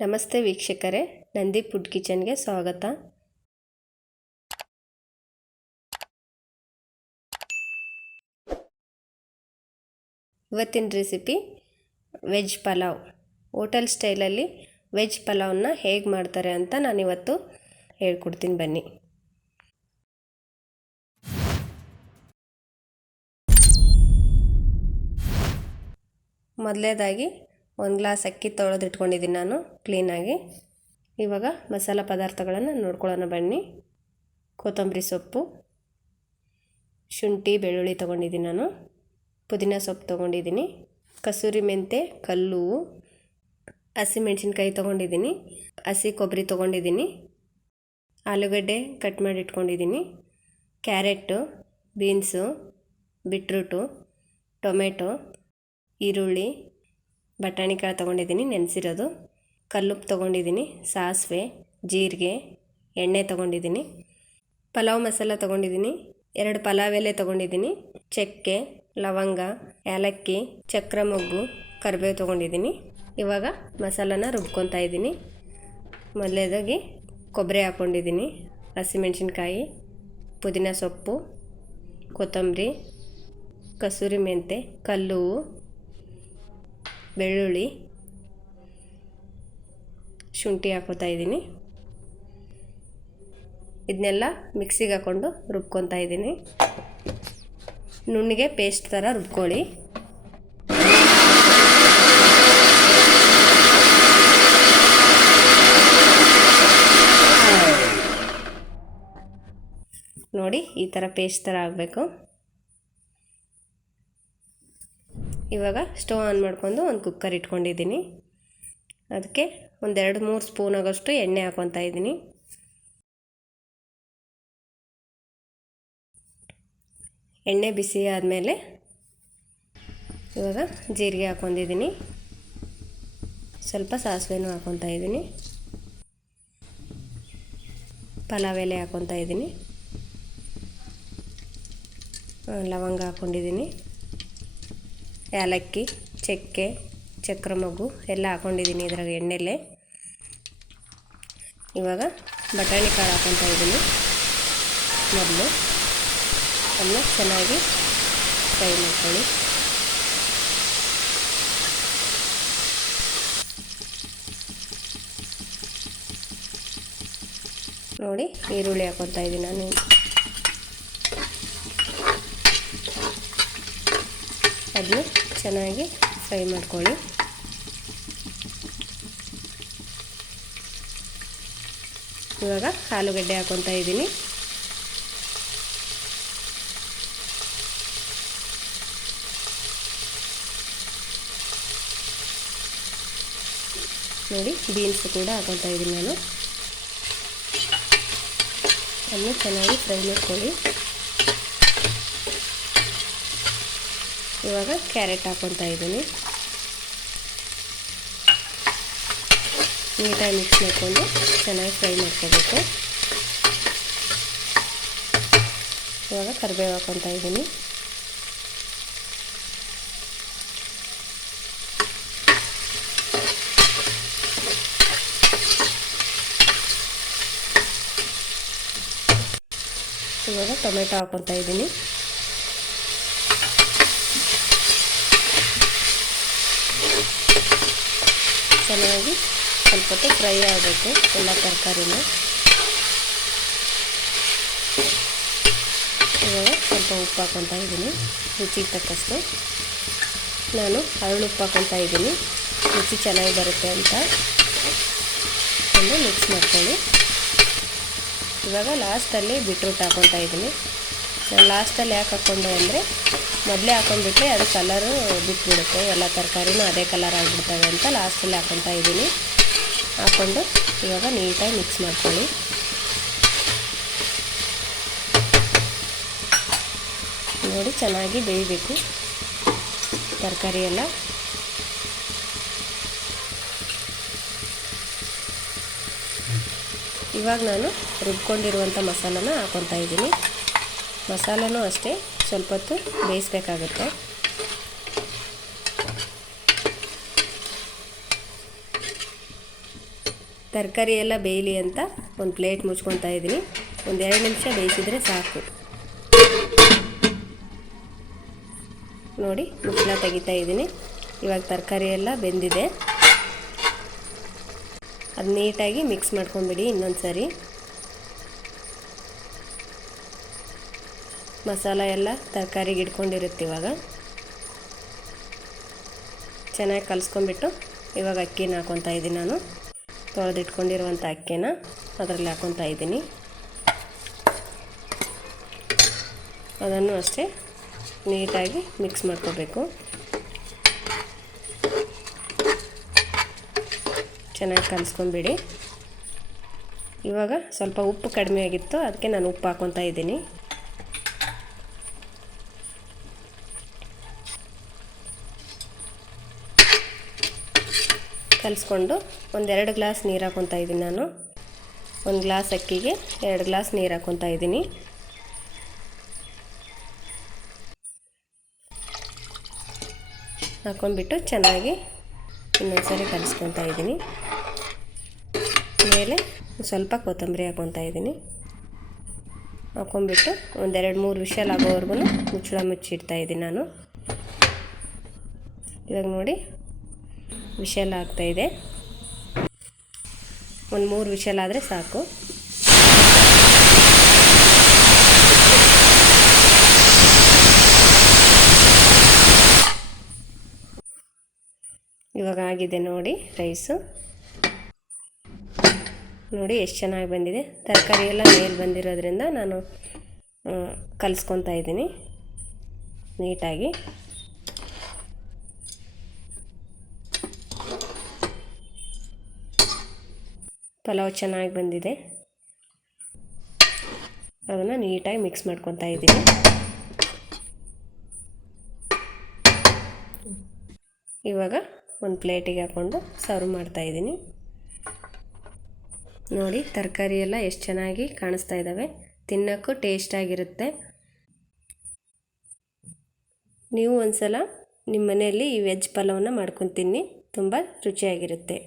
ನಮಸ್ತೆ ವೀಕ್ಷಕರೇ, ನಂದಿ ಫುಡ್ ಕಿಚನ್ಗೆ ಸ್ವಾಗತ. ಇವತ್ತಿನ ರೆಸಿಪಿ ವೆಜ್ ಪಲಾವ್. ಹೋಟೆಲ್ ಸ್ಟೈಲಲ್ಲಿ ವೆಜ್ ಪಲಾವ್ನ ಹೇಗೆ ಮಾಡ್ತಾರೆ ಅಂತ ನಾನಿವತ್ತು ಹೇಳ್ಕೊಡ್ತೀನಿ, ಬನ್ನಿ. ಮೊದಲನೇದಾಗಿ 1 ಗ್ಲಾಸ್ ಅಕ್ಕಿ ತೊಳೆದಿಟ್ಕೊಂಡಿದ್ದೀನಿ ನಾನು ಕ್ಲೀನಾಗಿ. ಇವಾಗ ಮಸಾಲ ಪದಾರ್ಥಗಳನ್ನು ನೋಡ್ಕೊಳ್ಳೋಣ ಬನ್ನಿ. ಕೊತ್ತಂಬರಿ ಸೊಪ್ಪು, ಶುಂಠಿ ಬೆಳ್ಳುಳ್ಳಿ ತೊಗೊಂಡಿದ್ದೀನಿ ನಾನು, ಪುದೀನ ಸೊಪ್ಪು ತೊಗೊಂಡಿದ್ದೀನಿ, ಕಸೂರಿ ಮೆಂತೆ, ಕಲ್ಲು, ಹಸಿಮೆಣಸಿನ್ಕಾಯಿ ತೊಗೊಂಡಿದ್ದೀನಿ, ಹಸಿ ಕೊಬ್ಬರಿ ತೊಗೊಂಡಿದ್ದೀನಿ, ಆಲೂಗಡ್ಡೆ ಕಟ್ ಮಾಡಿ ಇಟ್ಕೊಂಡಿದ್ದೀನಿ, ಕ್ಯಾರೆಟು, ಬೀನ್ಸು, ಬೀಟ್ರೂಟು, ಟೊಮೆಟೊ, ಈರುಳ್ಳಿ, ಬಟಾಣಿ ಕಾಳು ತೊಗೊಂಡಿದ್ದೀನಿ ನೆನೆಸಿರೋದು, ಕಲ್ಲುಪ್ಪು ತೊಗೊಂಡಿದ್ದೀನಿ, ಸಾಸಿವೆ, ಜೀರಿಗೆ, ಎಣ್ಣೆ ತೊಗೊಂಡಿದ್ದೀನಿ, ಪಲಾವ್ ಮಸಾಲ ತೊಗೊಂಡಿದ್ದೀನಿ, 2 ಪಲಾವ್ ಎಲೆ ತೊಗೊಂಡಿದ್ದೀನಿ, ಚಕ್ಕೆ, ಲವಂಗ, ಏಲಕ್ಕಿ, ಚಕ್ರ ಮೊಗ್ಗು, ಕರಿಬೇವು ತೊಗೊಂಡಿದ್ದೀನಿ. ಇವಾಗ ಮಸಾಲನ ರುಬ್ಕೊತಾ ಇದ್ದೀನಿ. ಮೊದಲನೇದಾಗಿ ಕೊಬ್ಬರಿ ಹಾಕ್ಕೊಂಡಿದ್ದೀನಿ, ಹಸಿಮೆಣಸಿನ್ಕಾಯಿ, ಪುದೀನ ಸೊಪ್ಪು, ಕೊತ್ತಂಬರಿ, ಕಸೂರಿ ಮೆಂತೆ, ಕಲ್ಲು, ಬೆಳ್ಳುಳ್ಳಿ, ಶುಂಠಿ ಹಾಕೋತಾ ಇದ್ದೀನಿ. ಇದನ್ನೆಲ್ಲ ಮಿಕ್ಸಿಗೆ ಹಾಕ್ಕೊಂಡು ರುಬ್ಕೊತಾ ಇದ್ದೀನಿ. ನುಣ್ಣಗೆ ಪೇಸ್ಟ್ ಥರ ರುಬ್ಕೊಳ್ಳಿ. ನೋಡಿ, ಈ ಥರ ಪೇಸ್ಟ್ ಥರ ಆಗಬೇಕು. ಇವಾಗ ಸ್ಟವ್ ಆನ್ ಮಾಡ್ಕೊಂಡು ಒಂದು ಕುಕ್ಕರ್ ಇಟ್ಕೊಂಡಿದ್ದೀನಿ. ಅದಕ್ಕೆ 1-2-3 ಸ್ಪೂನ್ ಆಗೋಷ್ಟು ಎಣ್ಣೆ ಹಾಕ್ಕೊತಾ ಇದ್ದೀನಿ. ಎಣ್ಣೆ ಬಿಸಿ ಆದಮೇಲೆ ಇವಾಗ ಜೀರಿಗೆ ಹಾಕ್ಕೊಂಡಿದ್ದೀನಿ, ಸ್ವಲ್ಪ ಸಾಸಿವೆನೂ ಹಾಕ್ಕೊತಾ ಇದ್ದೀನಿ, ಪಲಾವ್ ಎಲೆ ಹಾಕ್ಕೊತಾ ಇದ್ದೀನಿ, ಲವಂಗ ಹಾಕ್ಕೊಂಡಿದ್ದೀನಿ, ಏಲಕ್ಕಿ, ಚಕ್ಕೆ, ಚಕ್ರ ಮೊಗ್ಗು ಎಲ್ಲ ಹಾಕ್ಕೊಂಡಿದ್ದೀನಿ ಇದ್ರಾಗ ಎಣ್ಣೆಲೆ. ಇವಾಗ ಬಟಾಣಿ ಕಾಳು ಹಾಕ್ಕೊತಾ ಇದ್ದೀನಿ. ಮೊದಲು ಅದನ್ನ ಚೆನ್ನಾಗಿ ಫ್ರೈ ಮಾಡ್ಕೊಳ್ಳಿ. ನೋಡಿ, ಈರುಳ್ಳಿ ಹಾಕ್ಕೊತಾ ಇದ್ದೀನಿ ನಾನು. ಅದನ್ನು ಚೆನ್ನಾಗಿ ಫ್ರೈ ಮಾಡ್ಕೊಳ್ಳಿ. ಇವಾಗ ಆಲೂಗಡ್ಡೆ ಹಾಕ್ಕೊತಾ ಇದ್ದೀನಿ. ನೋಡಿ, ಬೀನ್ಸ್ ಕೂಡ ಹಾಕ್ಕೊತಾ ಇದ್ದೀನಿ ನಾನು. ಅದನ್ನು ಚೆನ್ನಾಗಿ ಫ್ರೈ ಮಾಡ್ಕೊಳ್ಳಿ. ಇವಾಗ ಕ್ಯಾರೆಟ್ ಹಾಕ್ಕೊತಾ ಇದ್ದೀನಿ. ನೀಟಾಗಿ ಮಿಕ್ಸ್ ಮಾಡಿಕೊಂಡು ಚೆನ್ನಾಗಿ ಫ್ರೈ ಮಾಡ್ಕೋಬೇಕು. ಇವಾಗ ಕರಿಬೇವು ಹಾಕ್ಕೊತಾ ಇದ್ದೀನಿ. ಇವಾಗ ಟೊಮೆಟೊ ಹಾಕ್ಕೊತಾ ಇದ್ದೀನಿ. ಚೆನ್ನಾಗಿ ಸ್ವಲ್ಪ ಹೊತ್ತು ಫ್ರೈ ಆಗಬೇಕು ಎಲ್ಲ ತರಕಾರಿನೂ. ಇವಾಗ ಸ್ವಲ್ಪ ಉಪ್ಪು ಹಾಕ್ಕೊತಾ ಇದ್ದೀನಿ, ರುಚಿಗೆ ತಕ್ಕಷ್ಟು. ನಾನು ಹರಳುಪ್ಪು ಹಾಕ್ಕೊತಾ ಇದ್ದೀನಿ, ರುಚಿ ಚೆನ್ನಾಗಿ ಬರುತ್ತೆ ಅಂತ. ಒಂದು ಮಿಕ್ಸ್ ಮಾಡ್ಕೊಳ್ಳಿ. ಇವಾಗ ಲಾಸ್ಟಲ್ಲಿ ಬೀಟ್ರೂಟ್ ಹಾಕ್ಕೊತಾ ಇದ್ದೀನಿ. ನಾನು ಲಾಸ್ಟಲ್ಲಿ ಯಾಕೆ ಹಾಕ್ಕೊಂಡೆ ಅಂದರೆ, ಮೊದಲೇ ಹಾಕ್ಕೊಂಡ್ಬಿಟ್ರೆ ಅದು ಕಲರು ಬಿಟ್ಬಿಡುತ್ತೆ, ಎಲ್ಲ ತರಕಾರಿನೂ ಅದೇ ಕಲರ್ ಆಗಿಬಿಡ್ತವೆ ಅಂತ ಲಾಸ್ಟಲ್ಲಿ ಹಾಕ್ಕೊತಾ ಇದ್ದೀನಿ. ಹಾಕ್ಕೊಂಡು ಇವಾಗ ನೀಟಾಗಿ ಮಿಕ್ಸ್ ಮಾಡ್ಕೊಳ್ಳಿ. ನೋಡಿ, ಚೆನ್ನಾಗಿ ಬೇಯಬೇಕು ತರಕಾರಿ ಎಲ್ಲ. ಇವಾಗ ನಾನು ರುಬ್ಕೊಂಡಿರುವಂಥ ಮಸಾಲನ ಹಾಕ್ಕೊತಾ ಇದ್ದೀನಿ. ಮಸಾಲನೂ ಅಷ್ಟೇ ಸ್ವಲ್ಪ ಹೊತ್ತು ಬೇಯಿಸಬೇಕಾಗುತ್ತೆ. ತರಕಾರಿ ಎಲ್ಲ ಬೇಯಲಿ ಅಂತ ಒಂದು ಪ್ಲೇಟ್ ಮುಚ್ಕೊತಾ ಇದ್ದೀನಿ. ಒಂದು 2 ನಿಮಿಷ ಬೇಯಿಸಿದರೆ ಸಾಕು. ನೋಡಿ ಮುಚ್ಚಳ ತೆಗಿತಾ ಇದ್ದೀನಿ. ಇವಾಗ ತರಕಾರಿ ಎಲ್ಲ ಬೆಂದಿದೆ. ಅದು ನೀಟಾಗಿ ಮಿಕ್ಸ್ ಮಾಡ್ಕೊಂಬಿಡಿ ಇನ್ನೊಂದು ಸರಿ. ಮಸಾಲ ಎಲ್ಲ ತರಕಾರಿಗೆ ಇಟ್ಕೊಂಡಿರುತ್ತೆ. ಇವಾಗ ಚೆನ್ನಾಗಿ ಕಲಿಸ್ಕೊಂಬಿಟ್ಟು ಇವಾಗ ಅಕ್ಕಿನ ಹಾಕ್ಕೊತಾ ಇದ್ದೀನಿ. ನಾನು ತೊಳೆದಿಟ್ಕೊಂಡಿರುವಂಥ ಅಕ್ಕಿನ ಅದರಲ್ಲಿ ಹಾಕ್ಕೊತಾ ಇದ್ದೀನಿ. ಅದನ್ನು ಅಷ್ಟೇ ನೀಟಾಗಿ ಮಿಕ್ಸ್ ಮಾಡ್ಕೋಬೇಕು. ಚೆನ್ನಾಗಿ ಕಲಿಸ್ಕೊಂಬಿಡಿ. ಇವಾಗ ಸ್ವಲ್ಪ ಉಪ್ಪು ಕಡಿಮೆ ಆಗಿತ್ತು, ಅದಕ್ಕೆ ನಾನು ಉಪ್ಪು ಹಾಕ್ಕೊತಾ ಇದ್ದೀನಿ. ಕಲಿಸ್ಕೊಂಡು ಒಂದು 2 ಗ್ಲಾಸ್ ನೀರು ಹಾಕ್ಕೊತಾ ಇದ್ದೀನಿ. ನಾನು 1 ಗ್ಲಾಸ್ ಅಕ್ಕಿಗೆ 2 ಗ್ಲಾಸ್ ನೀರು ಹಾಕ್ಕೊತಾ ಇದ್ದೀನಿ. ಹಾಕ್ಕೊಂಡ್ಬಿಟ್ಟು ಚೆನ್ನಾಗಿ ಇನ್ನೊಂದ್ಸರಿ ಕಲಿಸ್ಕೊತಾ ಇದ್ದೀನಿ. ಮೇಲೆ ಸ್ವಲ್ಪ ಕೊತ್ತಂಬರಿ ಹಾಕ್ಕೊತಾ ಇದ್ದೀನಿ. ಹಾಕ್ಕೊಂಡ್ಬಿಟ್ಟು ಒಂದು 2-3 ವಿಷಲ್ ಆಗೋವರೆಗೂ ಮುಚ್ಚಳ ಮುಚ್ಚಿಡ್ತಾ ಇದ್ದೀನಿ ನಾನು. ಇವಾಗ ನೋಡಿ ವಿಷಲ್ ಆಗ್ತಾಯಿದೆ. ಒಂದು 3 ವಿಷಲ್ ಆದರೆ ಸಾಕು. ಇವಾಗ ಆಗಿದೆ ನೋಡಿ ರೈಸು. ನೋಡಿ ಎಷ್ಟು ಚೆನ್ನಾಗಿ ಬಂದಿದೆ. ತರಕಾರಿ ಎಲ್ಲ ಮೇಲೆ ಬಂದಿರೋದ್ರಿಂದ ನಾನು ಕಲಿಸ್ಕೊತಾ ಇದ್ದೀನಿ ನೀಟಾಗಿ. ಪಲಾವ್ ಚೆನ್ನಾಗಿ ಬಂದಿದೆ. ಅದನ್ನು ನೀಟಾಗಿ ಮಿಕ್ಸ್ ಮಾಡ್ಕೊತಾ ಇದ್ದೀನಿ. ಇವಾಗ ಒಂದು ಪ್ಲೇಟಿಗೆ ಹಾಕ್ಕೊಂಡು ಸರ್ವ್ ಮಾಡ್ತಾಯಿದ್ದೀನಿ. ನೋಡಿ ತರಕಾರಿ ಎಲ್ಲ ಎಷ್ಟು ಚೆನ್ನಾಗಿ ಕಾಣಿಸ್ತಾ ಇದ್ದಾವೆ. ತಿನ್ನೋಕ್ಕೂ ಟೇಸ್ಟಾಗಿರುತ್ತೆ. ನೀವು ಒಂದು ಸಲ ನಿಮ್ಮ ಮನೆಯಲ್ಲಿ ಈ ವೆಜ್ ಪಲಾವನ್ನ ಮಾಡ್ಕೊಂಡು ತಿನ್ನಿ, ತುಂಬ ರುಚಿಯಾಗಿರುತ್ತೆ.